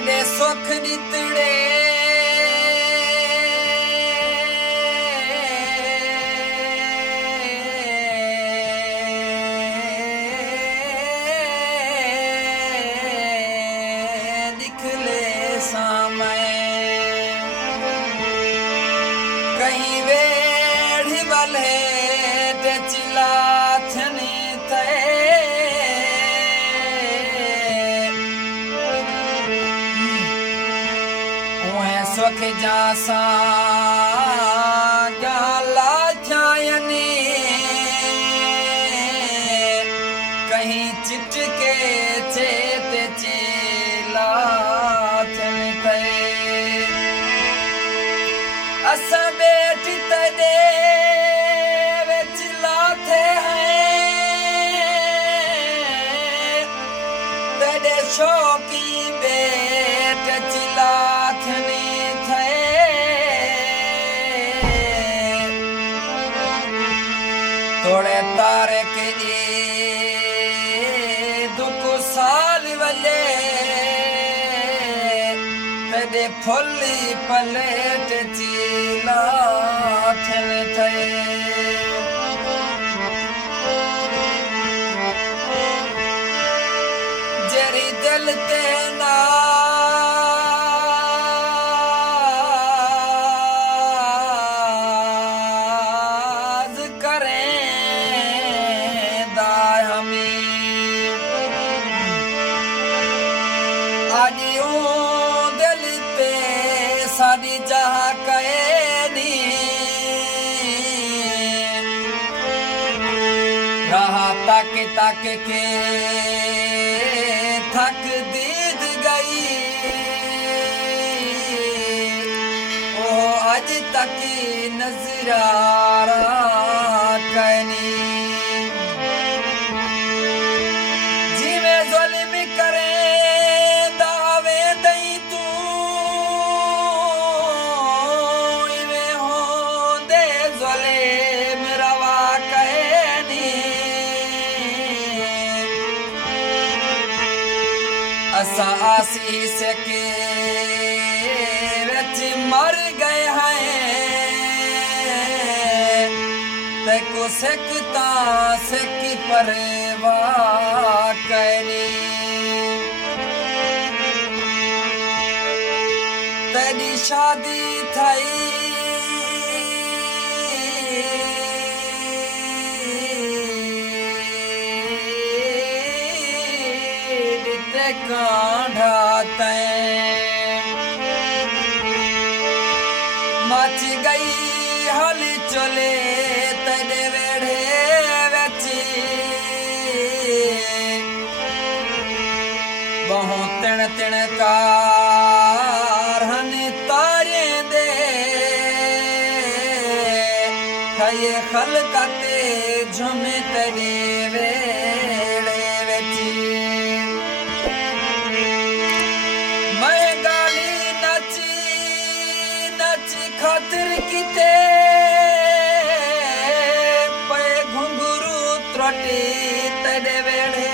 तेरे सुख दितड़े दिख ले सामय कहीं वेढ़ बले ते चिला थनी थे सुख जासा गाला जायनी कहीं चिटके चेत चिला थे असा बेटी तदे चिल्लाते हैं तदे शौकी बेट चिल्लाथनी थोड़े तारे के दुख साल वले तेरे फुल्ली पलेट चीला थल थे जरी दिल ते ना दिल पे साड़ी जहाँ कैदी रहा तक तक के थक दीद गई ओ आज तक नजरारा कैनी जिमें जुल्म करे असा आशीष के विच मर गए हैं तेको सिकता सिक परवाह करनी तेरी शादी थई काढ़ाते मच गई हल चले तेरे वेड़े बची बहुत तिण तिण कार हन तारे दे खाए खलकते झुमे तेरे वेड़े बची खातिर किते पे घुंगरू त्रोटी तेरे वेड़े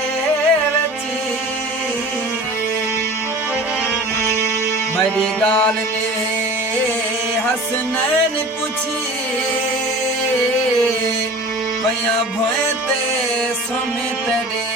बची मेरी गाल ने हसनैन पूछी पया भोए ते सुमे तेरे